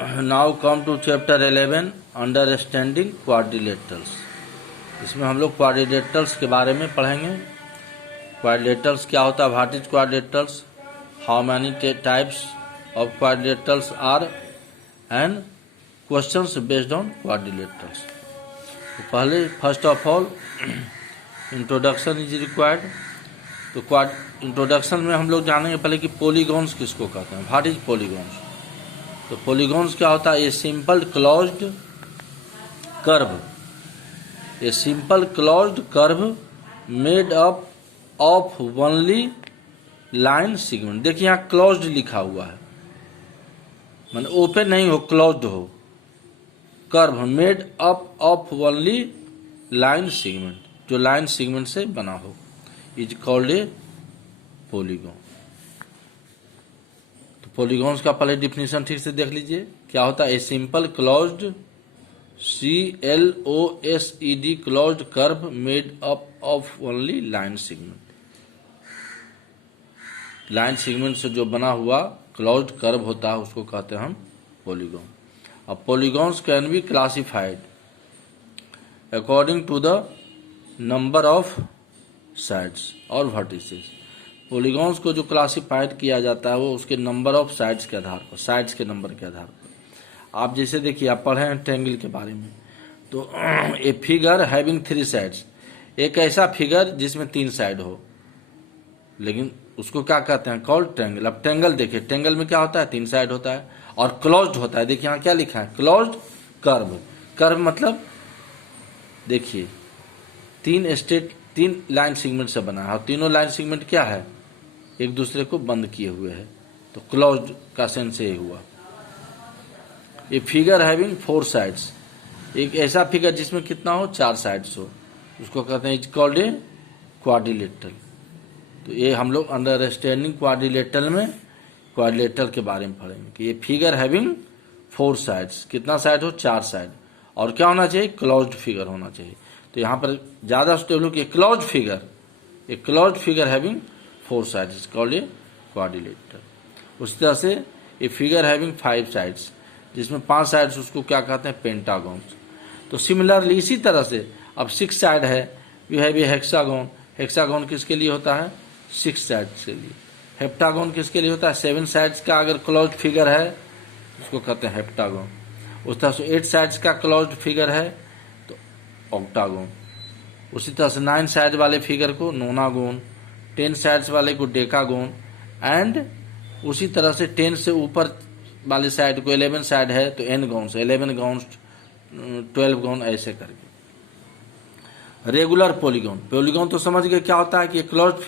Now come to chapter 11 understanding quadrilaterals. इसमें हम लोग क्वाड्रिलेटरल्स के बारे में पढ़ेंगे। क्वाड्रिलेटरल्स क्या होता है, what is quadrilaterals, how many types of quadrilaterals are and questions based on quadrilaterals. तो पहले first of all introduction is required. तो इंट्रोडक्शन में हम लोग जानेंगे पहले कि पॉलीगॉन्स किसको कहते हैं, व्हाट इज पॉलीगॉन्स। तो पॉलीगॉन्स क्या होता है, a simple closed curve, a simple closed curve made up of only line segment. देखिए यहाँ क्लोज्ड लिखा हुआ है, माने ओपन नहीं हो, क्लोज्ड हो। Curve made up of only line segment, जो लाइन सेगमेंट से बना हो, इज कॉल्ड ए पॉलीगॉन। तो पॉलीगॉन्स का पहले डिफिनेशन ठीक से देख लीजिए क्या होता है। A simple closed CLOSED closed curve made up of only line segment. Line segment से जो बना हुआ क्लोज्ड कर्व होता है उसको कहते हैं हम पॉलीगॉन। अब polygons can be classified according to the number of sides और वर्टिसेस। पॉलीगॉन्स को जो क्लासिफाइड किया जाता है वो उसके नंबर ऑफ साइड्स के आधार पर, साइड्स के नंबर के आधार पर। आप जैसे देखिए, आप पढ़े हैं ट्रायंगल के बारे में, तो ए फिगर हैविंग 3 साइड्स, एक ऐसा फिगर जिसमें 3 साइड हो, लेकिन उसको क्या कहते हैं, कॉल्ड ट्रायंगल। अब ट्रायंगल देखिए, ट्रायंगल में क्या होता है, 3 साइड होता है और क्लोज्ड होता है। देखिए यहाँ क्या लिखा है, क्लोज्ड कर्व। कर्व मतलब देखिए 3 लाइन सेगमेंट से बना है और तीनों लाइन सेगमेंट क्या है, एक दूसरे को बंद किए हुए है, तो क्लोज्ड का सेंस ये हुआ। ए फिगर हैविंग 4 साइड्स, एक ऐसा फिगर जिसमें कितना हो, 4 साइड्स हो, उसको कहते हैं इज कॉल्ड ए क्वाड्रिलेटरल। तो ये हम लोग अंडरस्टैंडिंग क्वाड्रिलेटरल में क्वाड्रिलेटरल के बारे में पढ़ेंगे कि ये फिगर हैविंग 4 साइड्स, कितना साइड हो, 4 साइड, और क्या होना चाहिए, क्लोज्ड फिगर होना चाहिए। तो यहाँ पर ज्यादा स्टेबल कि closed figure, a closed figure having 4 sides is called a quadrilateral. उसी तरह से ए फिगर हैविंग 5 साइड्स, जिसमें 5 साइड्स, उसको क्या कहते हैं, पेंटागॉन्स। तो सिमिलरली इसी तरह से अब 6 साइड है, we have a hexagon. Hexagon किसके लिए होता है, 6 साइड्स के लिए। हेप्टागोन किसके लिए होता है, 7 साइड्स का अगर क्लोज्ड फिगर है उसको कहते हैं हेप्टागोन। उस तरह से 8 साइड्स का क्लोज्ड फिगर है तो ऑक्टागोन। उसी तरह से 9 साइड वाले फिगर को नोनागोन, 10 साइड्स वाले को डेकागोन, एंड उसी तरह से 10 से ऊपर वाले साइड को 11 साइड है तो एन गॉन्स, 11 गॉन्स, 12 गॉन, ऐसे करके। रेगुलर पॉलीगॉन, पॉलीगॉन तो समझ गए क्या होता है कि closed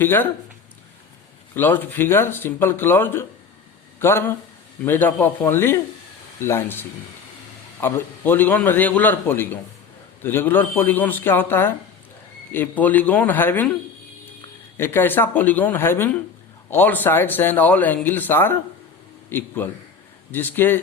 figure simple closed curve made up of only line segment. अब पॉलीगॉन में रेगुलर पॉलीगॉन, तो रेगुलर पॉलीगॉन्स क्या होता है, ए पॉलीगॉन हैविंग, एक ऐसा polygon having all sides and all angles are equal, जिसके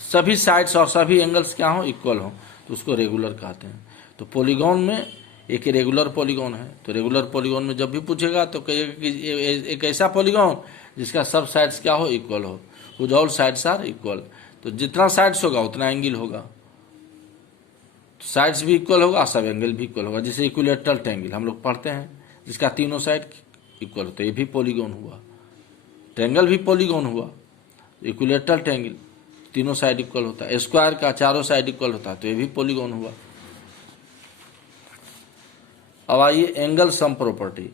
सभी साइड्स और सभी एंगल्स क्या हो, इक्वल हो, तो उसको रेगुलर कहते हैं। तो पॉलीगॉन में एक रेगुलर पॉलीगॉन है। तो रेगुलर पॉलीगॉन में जब भी पूछेगा तो कहिएगा कि एक ऐसा पॉलीगॉन जिसका सब साइड्स क्या हो, इक्वल हो, कुछ ऑल साइड्स आर इक्वल। तो जितना साइड्स होगा उतना एंगल होगा, तो साइड्स भी इक्वल होगा, सब एंगल भी इक्वल होगा। जैसे इक्विलेटरल ट्रायंगल हम लोग पढ़ते हैं, जिसका तीनों साइड इक्वल होता है, ये भी पॉलीगॉन हुआ। ट्रायंगल भी पॉलीगॉन हुआ, इक्विलेटरल ट्रायंगल तीनों साइड इक्वल होता है। स्क्वायर का चारों साइड इक्वल होता है, तो ये भी पॉलीगॉन हुआ। अब आइए angle sum property.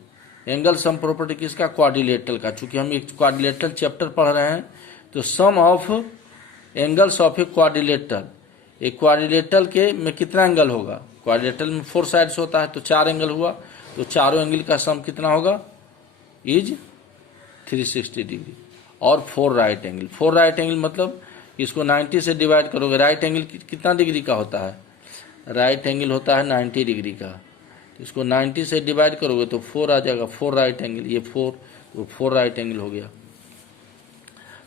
Angle sum property किसका, क्वाड्रिलेटरल का। चूंकि हम एक क्वाड्रिलेटरल चैप्टर पढ़ रहे हैं, तो sum of angles of a quadrilateral, एक क्वाड्रिलेटरल के में कितना एंगल होगा, क्वाड्रिलेटरल में 4 साइड्स होता है, तो 4 एंगल हुआ, तो चारों एंगल का सम कितना होगा, इज 360 डिग्री। और 4 राइट एंगल, 4 राइट एंगल मतलब इसको 90 से डिवाइड करोगे, राइट एंगल कितना डिग्री का होता है, राइट एंगल होता है 90 डिग्री का, इसको 90 से डिवाइड करोगे तो 4 आ जाएगा, 4 राइट एंगल, ये 4, तो 4 राइट एंगल हो गया।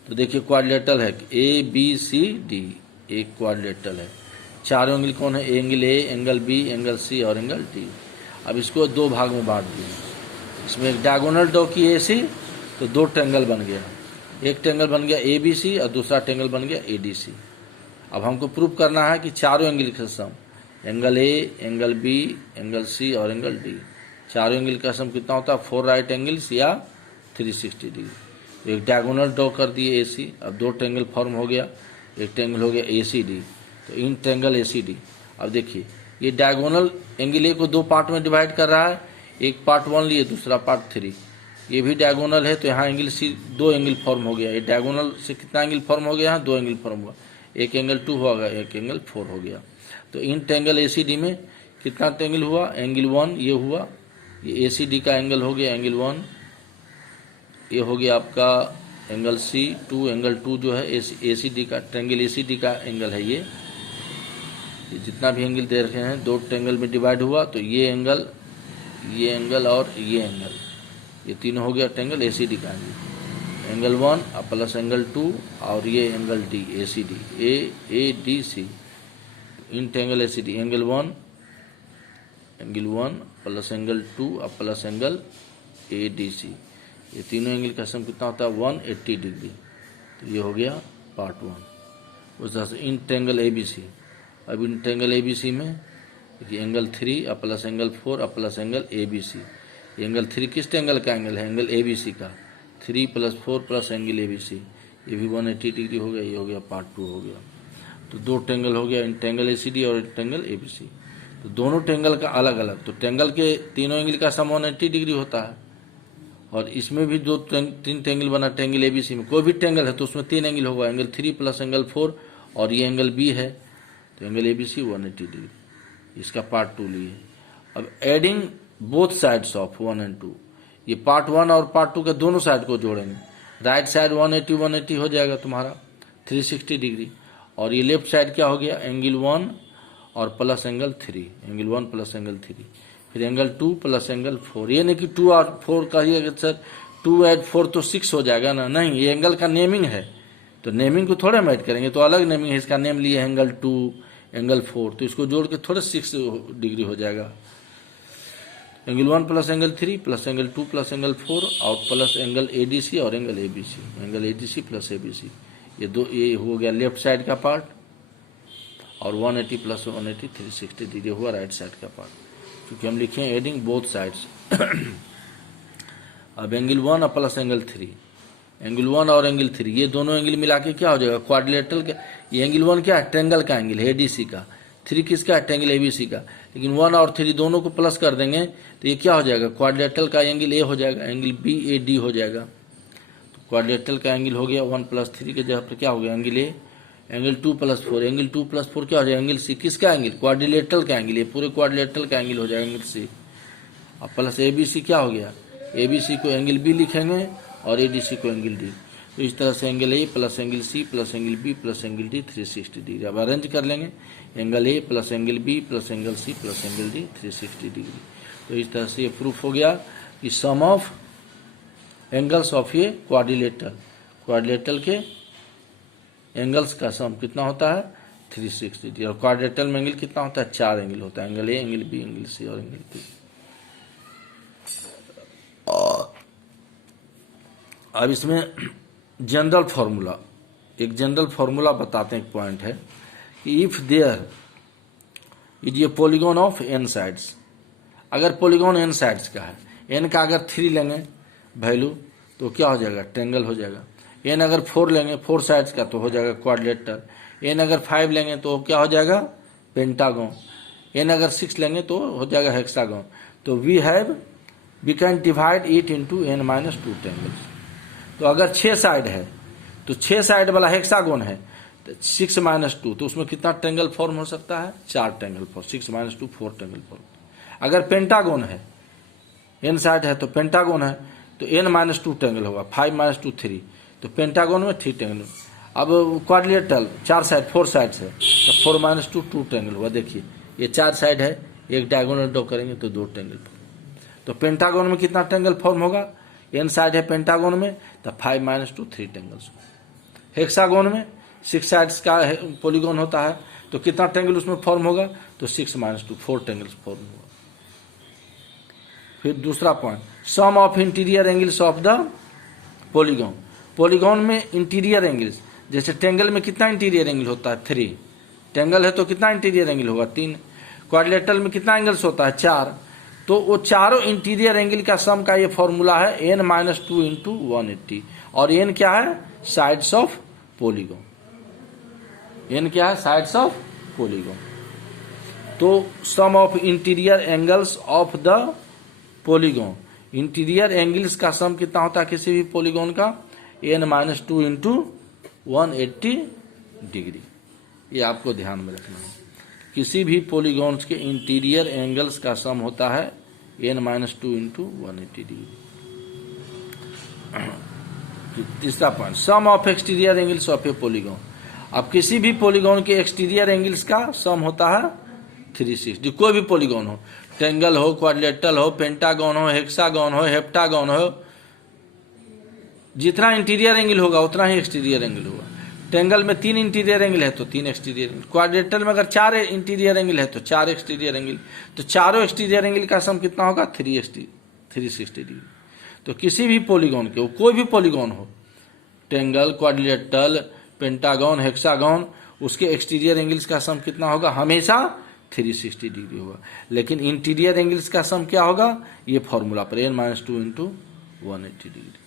तो देखिए क्वाड्रिलेटरल है ABCD, एक क्वाड्रिलेटरल है। चारों एंगल कौन है, angle A, angle B, angle C और एंगल D। अब इसको 2 भाग में बांट दिए, इसमें एक डायगोनल ड्रॉ की AC, तो 2 ट्रायंगल बन गया, एक ट्रायंगल बन गया ABC और दूसरा ट्रायंगल बन गया ADC। अब हमको प्रूव करना है कि चारों एंगल का sum, angle A, angle B, angle C और एंगल डी, चारों एंगल का सम कितना होता है 4 राइट एंगल्स या 360 डिग्री। एक डायगोनल ड्रॉ कर दिए ए सी, अब 2 ट्रायंगल फॉर्म हो गया, एक ट्रायंगल हो गया ए सी डी, तो इन ट्रायंगल ए सी डी। अब देखिए ये डायगोनल एंगल ए को 2 पार्ट में डिवाइड कर रहा है, एक पार्ट 1 लिए, दूसरा पार्ट 3, ये भी डायगोनल है तो यहाँ एंगल सी 2 एंगल फॉर्म हो गया। ये डायगोनल से कितना एंगल फॉर्म हो गया, यहाँ 2 एंगल फॉर्म हुआ, एक एंगल 2 होगा, एक एंगल 4 हो गया। तो इन ट्रायंगल ए सी डी में कितना ट्रायंगल हुआ, एंगल 1 ये हुआ, ये ए सी डी का एंगल हो गया एंगल 1, ये हो गया आपका एंगल सी 2, एंगल 2 जो है ए सी डी का ट्रायंगल ए सी डी का एंगल है ये जितना भी एंगल दे रखे हैं 2 ट्रायंगल में डिवाइड हुआ, तो ये एंगल और ये एंगल, ये तीनों हो गया ट्रायंगल ए सी डी का एंगल 1 प्लस एंगल 2 और ये angle D A C D A D C, in triangle A C D angle 1 plus angle 2 plus angle A D C, ये तीनों एंगल का सम कितना होता है 180 डिग्री। तो ये हो गया पार्ट 1। उस तरह से इन ट्रायंगल ए बी सी, अब इन ट्रायंगल ए बी सी में देखिए angle 3 plus angle 4 plus angle A B C, angle 3 किस ट्रायंगल का एंगल है, एंगल ए बी सी का, 3 plus 4 plus angle A B C, ये भी 180 डिग्री हो गया, ये हो गया पार्ट 2 हो गया। तो 2 ट्रायंगल हो गया, in triangle A C D और ट्रायंगल ए बी सी। तो दोनों ट्रायंगल का अलग अलग, तो ट्रायंगल के तीनों एंगल का सम 180 डिग्री होता है, और इसमें भी 3 ट्रायंगल बना ट्रायंगल ए बी सी में, कोई भी ट्रायंगल है तो उसमें 3 एंगल होगा, एंगल 3 प्लस एंगल 4 और ये एंगल बी है, तो angle A B C 180 degree, इसका पार्ट 2 लिए। अब adding both sides of 1 and 2, ये पार्ट 1 और पार्ट 2 के दोनों साइड को जोड़ेंगे, राइट साइड 180 हो जाएगा तुम्हारा 360 डिग्री, और ये लेफ्ट साइड क्या हो गया एंगल 1 और plus angle 3, angle 1 plus angle 3, फिर एंगल 2 प्लस एंगल 4, ये नहीं कि 2 और 4 कहिएगा सर 2 ऐड 4 तो 6 हो जाएगा ना, नहीं, ये एंगल का नेमिंग है, तो नेमिंग को थोड़े हम ऐड करेंगे, तो अलग नेमिंग है, इसका नेम लिए एंगल 2 एंगल 4, तो इसको जोड़ के थोड़ा 6 डिग्री हो जाएगा। Angle 1 plus angle 3 plus angle 2 plus angle 4 और plus angle A D C और angle A B C, angle A D C plus A B C, ये हो गया लेफ्ट साइड का पार्ट, और 180 प्लस 180 360 डिग्री हुआ राइट साइड का part, क्योंकि हम लिखे हैं एडिंग बोथ साइड्स। अब एंगल 1 प्लस एंगल 3, एंगल 1 और एंगल 3 ये दोनों एंगल मिला के क्या हो जाएगा क्वाड्रिलेटरल का। ये एंगल 1 क्या है ट्रायंगल का एंगल है ए डी सी का, 3 किसका है ट्रायंगल ए बी सी का, लेकिन 1 और 3 दोनों को प्लस कर देंगे तो ये क्या हो जाएगा क्वाड्रिलेटरल का एंगल ए हो जाएगा, एंगल बी ए डी हो जाएगा। तो क्वाड्रिलेटरल का एंगल हो गया 1 प्लस 3 के जगह पर क्या हो गया angle A, angle 2 plus 4, angle 2 plus 4 क्या हो जाएगा एंगल सी, किसका एंगल क्वाड्रिलेटरल का एंगल, ये पूरे क्वाड्रिलेटरल का एंगल हो जाएगा एंगल सी। अब प्लस ए बी सी क्या हो गया, ए बी सी को एंगल बी लिखेंगे और ए डी सी को एंगल डी, तो इस तरह से angle A plus angle C plus angle B plus angle D 360 degree. अब अरेंज कर लेंगे angle A plus angle B plus angle C plus angle D 360 degree. तो इस तरह से ये प्रूफ हो गया कि सम ऑफ एंगल्स ऑफ ये क्वाड्रिलेटरल के एंगल्स का सम कितना होता है 360 डिग्री, और क्वाड्रिलेटरल में एंगल कितना होता है 4 एंगल होता है, angle A angle B angle C और एंगल डी। अब इसमें जनरल फार्मूला, एक जनरल फार्मूला बताते हैं, एक पॉइंट है कि if there is a polygon of n sides, अगर पॉलीगॉन एन साइड्स का है, एन का अगर 3 लेंगे वैल्यू तो क्या हो जाएगा ट्रायंगल हो जाएगा, एन अगर 4 लेंगे 4 साइड्स का तो हो जाएगा क्वाड्रिलेटरल, एन अगर 5 लेंगे तो क्या हो जाएगा पेंटागन, एन अगर 6 लेंगे तो हो जाएगा हेक्सागन। तो we can divide it into n minus 2 triangles. तो अगर 6 साइड है तो 6 साइड वाला हेक्सागोन है, तो 6 माइनस 2, तो उसमें कितना ट्रायंगल फॉर्म हो सकता है 4 triangle form, 6 minus 2 4 triangle form. अगर पेंटागोन है, एन साइड है तो पेंटागोन है तो n माइनस 2 ट्रायंगल होगा, 5 माइनस 2 3, तो पेंटागोन में 3 ट्रायंगल। अब क्वाड्रिलेटरल 4 साइड 4 साइड है तो 4 माइनस 2 2 ट्रायंगल हुआ। देखिए ये 4 साइड है, एक डायगोनल ड्रॉ करेंगे तो 2 ट्रायंगल फॉर्म। तो पेंटागोन में कितना ट्रायंगल फॉर्म होगा, एन साइड है पेंटागोन में तो 5 माइनस 2 3 ट्रायंगल्स। हेक्सागोन में 6 साइड्स का पॉलीगॉन होता है तो कितना ट्रायंगल उसमें फॉर्म होगा, तो 6 माइनस 2 4 ट्रायंगल्स फॉर्म होगा। फिर दूसरा point, sum of interior angles of the polygon. Polygon में इंटीरियर एंगल्स, जैसे ट्रायंगल में कितना इंटीरियर एंगल होता है 3, ट्रायंगल है तो कितना इंटीरियर एंगल होगा 3, क्वाड्रिलेटरल में कितना एंगल्स होता है 4, तो वो चारों इंटीरियर एंगल का सम का ये फॉर्मूला है n-2 इंटू 180, और n क्या है साइड्स ऑफ पॉलीगॉन, n क्या है साइड्स ऑफ पॉलीगॉन। तो sum of interior angles of the polygon, interior angles का सम कितना होता है किसी भी पॉलीगॉन का n-2 इंटू 180 डिग्री। ये आपको ध्यान में रखना है, किसी भी पॉलीगॉन्स के इंटीरियर एंगल्स का सम होता है n-2 इंटू 180 डिग्री। तीसरा point, sum of exterior angles of a polygon. अब किसी भी पॉलीगॉन के एक्सटीरियर एंगल्स का सम होता है 360, कोई भी पॉलीगॉन हो, ट्रायंगल हो, क्वाड्रिलेटरल हो, पेंटागन हो, हेक्सागन हो, हेप्टागन हो, जितना इंटीरियर एंगल होगा उतना ही एक्सटीरियर एंगल होगा। ट्रायंगल में 3 इंटीरियर एंगल है तो 3 एक्सटीरियर एंगल, क्वाड्रिलेटरल में अगर 4 इंटीरियर एंगल है तो 4 एक्सटीरियर एंगल, तो चारों एक्सटीरियर एंगल का सम कितना होगा 360 डिग्री। तो किसी भी पॉलीगॉन के, कोई भी पॉलीगॉन हो, ट्रायंगल, क्वाड्रिलेटरल, पेंटागन, हेक्सागन, उसके एक्सटीरियर एंगल्स का सम कितना होगा हमेशा 360 डिग्री होगा। लेकिन इंटीरियर एंगल्स का सम क्या होगा, ये फॉर्मूला पर n-2 इंटू 180 डिग्री।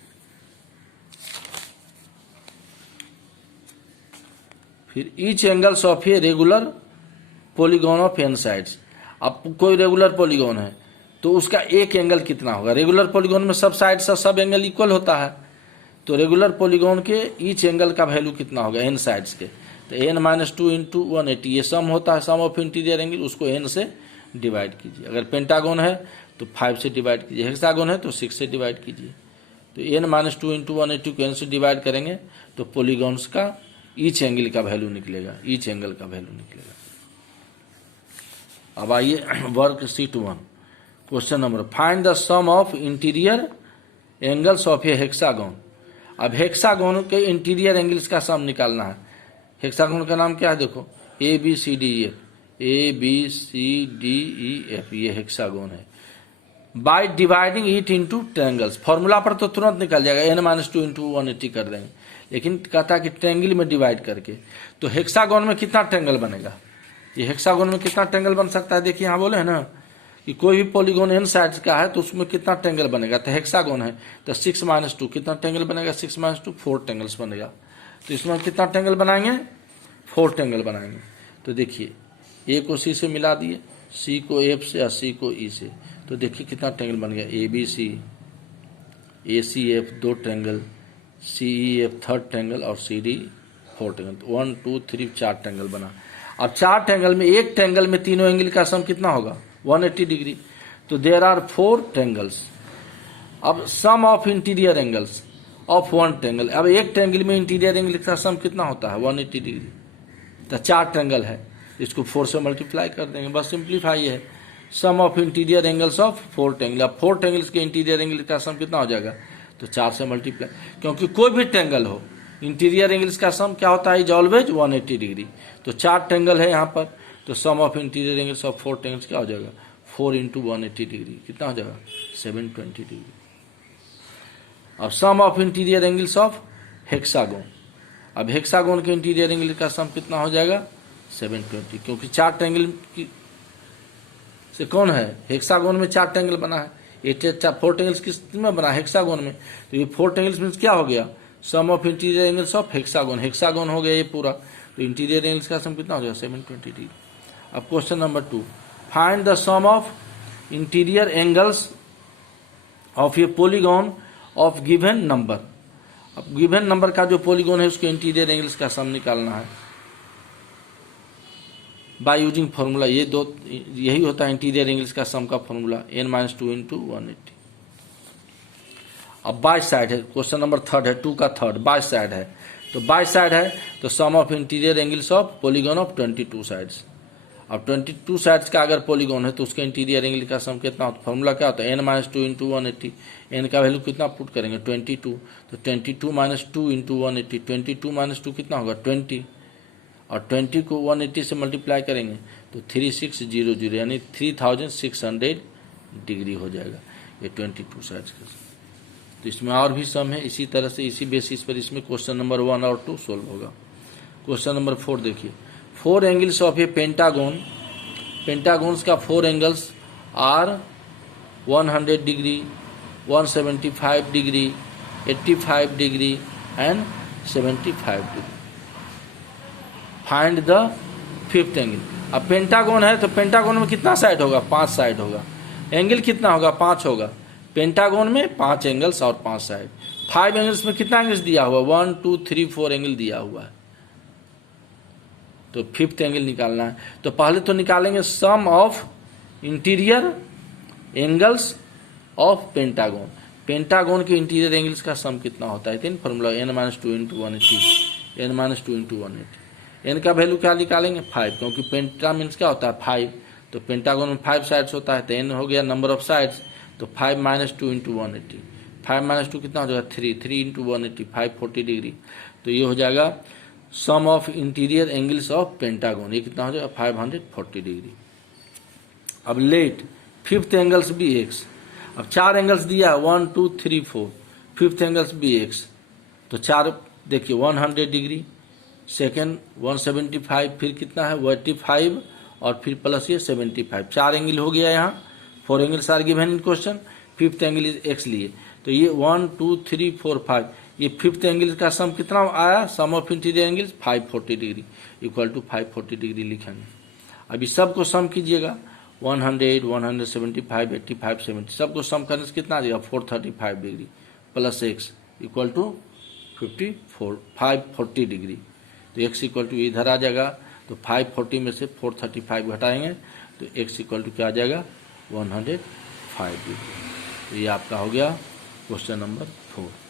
फिर each angles of a regular polygon of n sides. अब कोई रेगुलर पॉलीगॉन है तो उसका एक एंगल कितना होगा, रेगुलर पॉलीगॉन में सब साइड से सब एंगल इक्वल होता है, तो रेगुलर पॉलीगॉन के ईच एंगल का वैल्यू कितना होगा n साइड्स के, तो n-2 इंटू 180 ये सम होता है, सम ऑफ इंटीरियर एंगल, उसको n से डिवाइड कीजिए। अगर पेंटागन है तो 5 से डिवाइड कीजिए, हेक्सागन है तो 6 से डिवाइड कीजिए। तो n-2 इंटू 180 को n से डिवाइड करेंगे तो पॉलीगॉन्स का ईच एंगल का वैल्यू निकलेगा, ईच एंगल का वैल्यू निकलेगा। अब आइए worksheet 1, question number, find the sum of interior angles of a hexagon. अब हेक्सागन के इंटीरियर एंगल्स का सम निकालना है। हेक्सागन का नाम क्या है, देखो ABCDEF, ABCDEF, ये हेक्सागन है। By dividing it into triangles, formula पर तो तुरंत निकल जाएगा, n-2 इंटू 180 कर देंगे, लेकिन कहता है कि ट्रायंगल में डिवाइड करके। तो हेक्सागन में कितना ट्रायंगल बनेगा, ये हेक्सागन में कितना ट्रायंगल बन सकता है, देखिए यहाँ बोले है ना कि कोई भी पॉलीगॉन n साइड्स का है तो उसमें कितना ट्रायंगल बनेगा, तो हेक्सागन है तो 6-2 कितना ट्रायंगल बनेगा, 6-2 4 ट्रायंगल्स बनेगा। तो इसमें कितना ट्रायंगल बनाएंगे, 4 ट्रायंगल बनाएंगे। तो देखिए A को C से मिला दिए, C को F से और C को E से, तो देखिए कितना ट्रायंगल बन गया, ABC, ACF 2 triangle, CEF 3rd triangle और CD 4 ट्रायंगल, 1 2 3 4 ट्रायंगल बना। अब 4 ट्रायंगल में एक ट्रायंगल में तीनों एंगल का सम कितना होगा 180 डिग्री, तो देयर आर 4 ट्रायंगल्स। अब sum of interior angles of 1 triangle, अब एक ट्रायंगल में इंटीरियर एंगल का सम कितना होता है 180 डिग्री, तो 4 ट्रायंगल है, इसको 4 से मल्टीप्लाई कर देंगे, बस सिंप्लीफाई है। Sum of interior angles of 4 triangle, अब 4 ट्रायंगल्स के इंटीरियर एंगल का सम कितना हो जाएगा, तो 4 से मल्टीप्लाई, क्योंकि कोई भी ट्रायंगल हो इंटीरियर एंगल्स का सम क्या होता है इज ऑलवेज 180 डिग्री। तो 4 ट्रायंगल है यहाँ पर, तो sum of interior angles of 4 triangles क्या हो जाएगा 4 इंटू 180 डिग्री, कितना हो जाएगा 720 डिग्री। अब sum of interior angles of hexagon, अब हेक्सागन के इंटीरियर एंगल का सम कितना हो जाएगा 720, क्योंकि 4 ट्रायंगल से कौन है, हेक्सागन में 4 ट्रायंगल बना है, 4 ट्रायंगल्स किस में बना है हेक्सागन में, तो ये 4 ट्रायंगल्स मीन्स क्या हो गया sum of interior angles of hexagon, hexagon हो गया ये पूरा, तो इंटीरियर एंगल्स का सम कितना हो जाएगा 720 डिग्री। अब question number 2, find the sum of interior angles of a polygon of given number. अब गिवन नंबर का जो पॉलीगॉन है उसके इंटीरियर एंगल्स का सम निकालना है बाय यूजिंग फॉर्मूला, ये दो यही होता है इंटीरियर एंगल्स का सम का फॉर्मूला n-2 इंटू 180। अब बाय साइड है, क्वेश्चन नंबर 3 है, 2 का 3rd बाय साइड है, तो बाय साइड है तो sum of interior angles of polygon of 22 sides. अब 22 साइड्स का अगर पॉलीगॉन है तो उसके इंटीरियर एंगल का सम कितना होता है, फॉर्मूला क्या होता है n-2 इंटू 180, n का वैल्यू कितना पुट करेंगे 22, तो 22 - 2 इंटू 180, 22 - 2 कितना होगा 20, और 20 को 180 से मल्टीप्लाई करेंगे तो 3600 यानी 3600 डिग्री हो जाएगा ये 22 साइड्स का। तो इसमें और भी सम है, इसी तरह से इसी बेसिस पर इसमें क्वेश्चन नंबर 1 और 2 सोल्व होगा। क्वेश्चन नंबर 4 देखिए, 4 angles of a pentagon, pentagons का 4 angles are 100 degree, 175 degree, 85 degree and 75 degree. Find the fifth angle. अब पेंटागन है तो पेंटागन में कितना साइड होगा? 5 साइड होगा। एंगल कितना होगा? 5 होगा। पेंटागन में 5 एंगल्स और 5 साइड। 5 एंगल्स में कितना एंगल्स दिया हुआ? 1 2 3 4 एंगल दिया हुआ है। तो फिफ्थ एंगल निकालना है। तो पहले तो निकालेंगे sum of interior angles of pentagon. Pentagon के इंटीरियर एंगल्स का सम कितना होता है? तीन फॉर्मूला n-2 × 180, n-2 × 180। एन का वैल्यू क्या निकालेंगे? 5, क्योंकि पेंटा मीन्स क्या होता है? 5। तो पेंटागन में 5 साइड्स होता है, तो एन हो गया नंबर ऑफ साइड्स। तो 5 - 2 × 180, 5 - 2 कितना हो जाएगा? 3, 3 × 180, 540 डिग्री। तो ये हो जाएगा sum of interior angles of pentagon. ये कितना हो जाएगा? 540 डिग्री। अब लेट फिफ्थ एंगल्स भी एक्स। अब 4 एंगल्स दिया 1 2 3 4, फिफ्थ एंगल्स भी एक्स। तो 4 देखिए 100 डिग्री, सेकेंड 175, फिर कितना है 85 और फिर प्लस ये 75। 4 एंगल हो गया यहाँ। 4 angles are given in question. Fifth angle is x लिए। तो ये 1 2 3 4 5, ये फिफ्थ एंगल का सम कितना आया? Sum of interior angles 540 degree equal to 540 degree लिखेंगे। अभी सबको सम कीजिएगा 100 175 85 70, सबको सम करने से कितना आ जाएगा? 435 degree plus x equal to 540 degree. तो एक्स इक्वल टू इधर आ जाएगा। तो 540 में से 435 घटाएंगे तो एक्स इक्वल टू क्या आ जाएगा? 105 डिग्री। तो ये आपका हो गया क्वेश्चन नंबर 4।